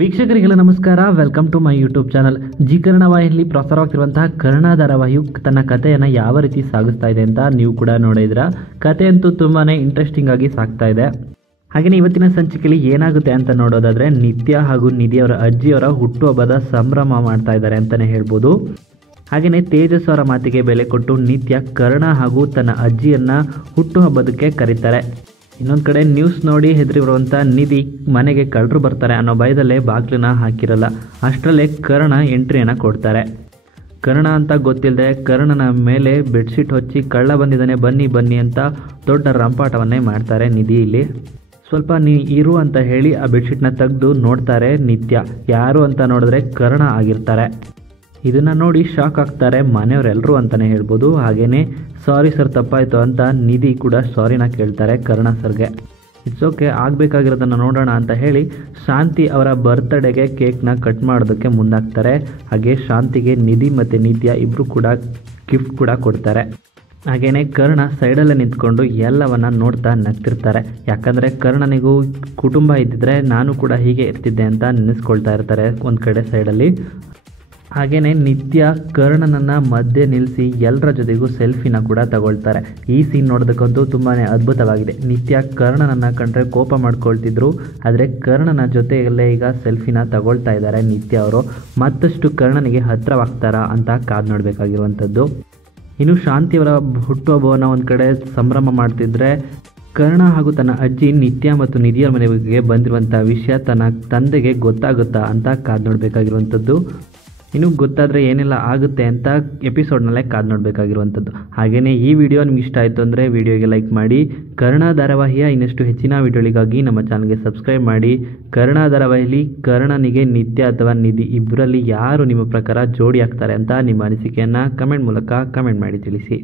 ವೀಕ್ಷಕರಿಗೆಲ್ಲ ನಮಸ್ಕಾರ. Welcome to my YouTube channel. Zee ಕರ್ಣ ವಾಹಿನಿಯಲ್ಲಿ ಪ್ರಸಾರವಾಗ್ತಿರುವಂತಹ ಕರ್ಣ ಧಾರಾವಾಹಿಯು ತನ್ನ ಕಥೆಯನ್ನು ಯಾವ ರೀತಿ ಸಾಗಿಸ್ತಾ ಇದೆ ಅಂತ ನೀವು ಕೂಡ ನೋಡಿದ್ರ. ಕಥೆ ಅಂತೂ ತುಂಬಾ ಇಂಟ್ರೆಸ್ಟಿಂಗ್ ಆಗಿ ಸಾಗ್ತಾ ಇದೆ. ಹಾಗೆಯೇ ಇವತ್ತಿನ ಸಂಚಿಕೆಯಲ್ಲಿ ಏನಾಗುತ್ತೆ ಅಂತ ನೋಡೋದಾದರೆ, ನಿತ್ಯ ಹಾಗೂ ನಿಧಿಯವರ ಅಜ್ಜಿಯವರ ಹುಟ್ಟುಹಬ್ಬದ ಸಂಭ್ರಮ ಮಾಡ್ತಾ ಇದ್ದಾರೆ ಅಂತಲೇ ಹೇಳ್ಬೋದು. ಹಾಗೆಯೇ ತೇಜಸ್ ಅವರ ಮಾತಿಗೆ ಬೆಲೆ ಕೊಟ್ಟು ನಿತ್ಯ ಕರ್ಣ ಹಾಗೂ ತನ್ನ ಅಜ್ಜಿಯನ್ನು ಹುಟ್ಟುಹಬ್ಬದಕ್ಕೆ ಕರೀತಾರೆ. ಇನ್ನೊಂದು ಕಡೆ ನ್ಯೂಸ್ ನೋಡಿ ಹೆದರಿ ಬರುವಂಥ ನಿಧಿ ಮನೆಗೆ ಕಳ್ಳರು ಬರ್ತಾರೆ ಅನ್ನೋ ಭಯದಲ್ಲೇ ಬಾಗಿಲನ್ನ ಹಾಕಿರಲ್ಲ. ಅಷ್ಟರಲ್ಲೇ ಕರ್ಣ ಎಂಟ್ರಿಯನ್ನು ಕೊಡ್ತಾರೆ. ಕರ್ಣ ಅಂತ ಗೊತ್ತಿಲ್ಲದೆ ಕರ್ಣನ ಮೇಲೆ ಬೆಡ್ಶೀಟ್ ಹೊಚ್ಚಿ ಕಳ್ಳ ಬಂದಿದ್ದಾನೆ ಬನ್ನಿ ಬನ್ನಿ ಅಂತ ದೊಡ್ಡ ರಂಪಾಟವನ್ನೇ ಮಾಡ್ತಾರೆ ನಿಧಿ. ಇಲ್ಲಿ ಸ್ವಲ್ಪ ಇರು ಅಂತ ಹೇಳಿ ಆ ಬೆಡ್ಶೀಟ್ನ ತೆಗೆದು ನೋಡ್ತಾರೆ ನಿತ್ಯ. ಯಾರು ಅಂತ ನೋಡಿದ್ರೆ ಕರ್ಣ ಆಗಿರ್ತಾರೆ. ಇದನ್ನು ನೋಡಿ ಶಾಕ್ ಆಗ್ತಾರೆ ಮನೆಯವರೆಲ್ಲರೂ ಅಂತಲೇ ಹೇಳ್ಬೋದು. ಹಾಗೆಯೇ ಸಾರಿ ಸರ್ ತಪ್ಪಾಯಿತು ಅಂತ ನಿಧಿ ಕೂಡ ಸಾರಿನ ಕೇಳ್ತಾರೆ ಕರ್ಣ ಸರ್ಗೆ. ಇಟ್ಸ್ ಓಕೆ, ಆಗಬೇಕಾಗಿರೋದನ್ನು ನೋಡೋಣ ಅಂತ ಹೇಳಿ ಶಾಂತಿ ಅವರ ಬರ್ತ್ಡೇಗೆ ಕೇಕ್ನ ಕಟ್ ಮಾಡೋದಕ್ಕೆ ಮುಂದಾಗ್ತಾರೆ. ಹಾಗೆ ಶಾಂತಿಗೆ ನಿಧಿ ಮತ್ತು ನಿತ್ಯ ಇಬ್ಬರು ಕೂಡ ಗಿಫ್ಟ್ ಕೂಡ ಕೊಡ್ತಾರೆ. ಹಾಗೆಯೇ ಕರ್ಣ ಸೈಡಲ್ಲೇ ನಿಂತ್ಕೊಂಡು ಎಲ್ಲವನ್ನ ನೋಡ್ತಾ ನಗ್ತಿರ್ತಾರೆ. ಯಾಕಂದರೆ ಕರ್ಣನಿಗೂ ಕುಟುಂಬ ಇದ್ದಿದ್ರೆ ನಾನು ಕೂಡ ಹೀಗೆ ಇರ್ತಿದ್ದೆ ಅಂತ ನೆನೆಸ್ಕೊಳ್ತಾ ಇರ್ತಾರೆ ಒಂದು ಕಡೆ ಸೈಡಲ್ಲಿ. ಹಾಗೆಯೇ ನಿತ್ಯ ಕರ್ಣನನ್ನು ಮಧ್ಯೆ ನಿಲ್ಲಿಸಿ ಎಲ್ಲರ ಜೊತೆಗೂ ಸೆಲ್ಫಿನ ಕೂಡ ತಗೊಳ್ತಾರೆ. ಈ ಸೀನ್ ನೋಡೋದಕ್ಕಂತೂ ತುಂಬಾ ಅದ್ಭುತವಾಗಿದೆ. ನಿತ್ಯ ಕರ್ಣನನ್ನು ಕಂಡ್ರೆ ಕೋಪ ಮಾಡ್ಕೊಳ್ತಿದ್ರು, ಆದರೆ ಕರ್ಣನ ಜೊತೆಯಲ್ಲೇ ಈಗ ಸೆಲ್ಫಿನ ತಗೊಳ್ತಾ ಇದ್ದಾರೆ ನಿತ್ಯ ಅವರು. ಮತ್ತಷ್ಟು ಕರ್ಣನಿಗೆ ಹತ್ತಿರವಾಗ್ತಾರಾ ಅಂತ ಕಾದು ನೋಡಬೇಕಾಗಿರುವಂಥದ್ದು. ಇನ್ನು ಶಾಂತಿಯವರ ಹುಟ್ಟುಹಬ್ಬವನ್ನು ಒಂದು ಕಡೆ ಸಂಭ್ರಮ ಮಾಡ್ತಿದ್ರೆ, ಕರ್ಣ ಹಾಗೂ ತನ್ನ ಅಜ್ಜಿ ನಿತ್ಯ ಮತ್ತು ನಿಧಿಯವರ ಮನೆಗೆ ಬಂದಿರುವಂಥ ವಿಷಯ ತನ್ನ ತಂದೆಗೆ ಗೊತ್ತಾಗುತ್ತಾ ಅಂತ ಕಾದು ನೋಡಬೇಕಾಗಿರುವಂಥದ್ದು. ಇನ್ನು ಗೊತ್ತಾದರೆ ಏನೆಲ್ಲ ಆಗುತ್ತೆ ಅಂತ ಎಪಿಸೋಡ್ನಲ್ಲೇ ಕಾದು ನೋಡಬೇಕಾಗಿರುವಂಥದ್ದು. ಹಾಗೆಯೇ ಈ ವಿಡಿಯೋ ನಿಮ್ಗೆ ಇಷ್ಟ ಆಯಿತು ಅಂದರೆ ವಿಡಿಯೋಗೆ ಲೈಕ್ ಮಾಡಿ. ಕರ್ಣ ಧಾರಾವಾಹಿಯ ಇನ್ನಷ್ಟು ಹೆಚ್ಚಿನ ವಿಡಿಯೋಗಳಿಗಾಗಿ ನಮ್ಮ ಚಾನಲ್ಗೆ ಸಬ್ಸ್ಕ್ರೈಬ್ ಮಾಡಿ. ಕರ್ಣ ಧಾರಾವಾಹಿಯಲ್ಲಿ ಕರ್ಣನಿಗೆ ನಿತ್ಯ ಅಥವಾ ನಿಧಿ ಇಬ್ಬರಲ್ಲಿ ಯಾರು ನಿಮ್ಮ ಪ್ರಕಾರ ಜೋಡಿ ಆಗ್ತಾರೆ ಅಂತ ನಿಮ್ಮ ಅನಿಸಿಕೆಯನ್ನು ಕಮೆಂಟ್ ಮೂಲಕ ಕಮೆಂಟ್ ಮಾಡಿ ತಿಳಿಸಿ.